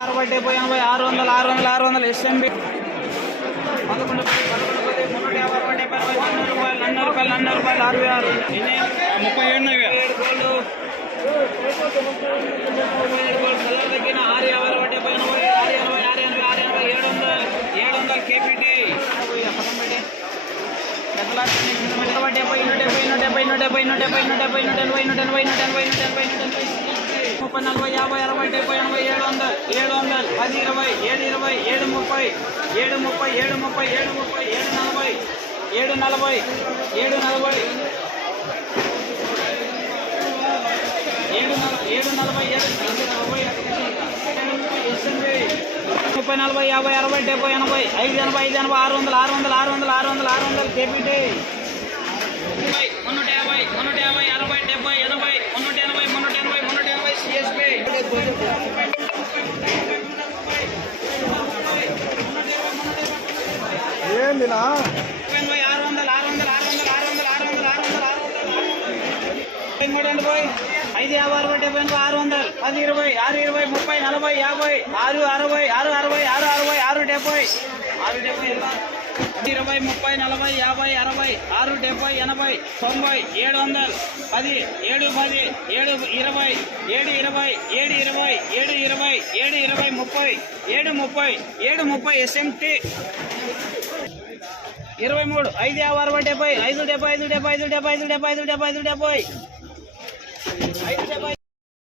అరవై డెబ్బై ఎనభై ఆరు వందలు ఆరు వందలు ఆరు వందలు ఎస్ఎంబి పదకొండు పదకొండు యాభై, డెబ్బై, వంద రూపాయలు, నన్న రూపాయలు, నన్న రూపాయలు, అరవై ఆరు. ముప్పై ఏడు ముప్పై కలర్ తగ్గిన ఆరు యాభై, అరవై, డెబ్బై, ఎనభై, ఆరు ఎనభై, ఆరు ఎనభై, ఆరు ఎనభై, ఏడు వందల ఏడు వందల కేపీటీ. డెబ్బై, నూట డెబ్బై, డెబ్బై, డెబ్బై, డెబ్బై, డెబ్బై, ఎనభై, నూట ఎనభై, నూట ఎనభై, ముప్పై నలభై యాభై అరవై డెబ్బై ఏడు వందలు పది ఇరవై ఏడు ఇరవై ఏడు ముప్పై ఏడు ముప్పై ఏడు ముప్పై ఏడు ముప్పై ఏడు నలభై ఏడు నలభై ఏడు నలభై ఏడు ఏడు నలభై ఏడు నలభై ముప్పై నలభై యాభై అరవై డెబ్బై ఎనభై ఐదు ఎనభై ఐదు ఎనభై ఆరు వందలు ఆరు వందలు ఆరు వందలు ఆరు వందలు ఆరు వందలు కేపీటీ ముప్పై మున్నూట యాభై మున్నూట యాభై అరవై డెబ్బై ఎనభై మున్నూట ఎనభై మున్నూట ఎనభై మున్నూట ఎనభై సిఎస్పీ ఏందినా ఎనభై ఆరు వందలు ఆరు వందలు ఆరు వందలు ఆరు వందలు ఆరు వందలు ఆరు వందలు ఆరు వందలు ముప్పై మూడు ఎనభై ఐదు యాభై అరవై డెబ్బై ఎనభై ఆరు వందలు పది ఇరవై ఆరు ఇరవై ముప్పై నలభై యాభై ఆరు అరవై ఆరు అరవై ఆరు అరవై ఆరు డెబ్బై ఆరు డెబ్బై ఇరవై ముప్పై నలభై యాభై అరవై ఆరు డెబ్బై ఎనభై తొంభై ఏడు వందలు పది ఏడు పది ఏడు ఇరవై ఏడు ఇరవై ఏడు ఇరవై ఏడు ఇరవై ఏడు ఇరవై ముప్పై ఏడు ముప్పై ఏడు ముప్పై ఎస్ఎంటీ ఇరవై మూడు ఐదు యాభై అరవై డెబ్బై ఐదు డెబ్బై ఐదు డెబ్బై ఐదు డెబ్బై ఐదు డెబ్బై ఐదు డెబ్బై ఐదు డెబ్బై.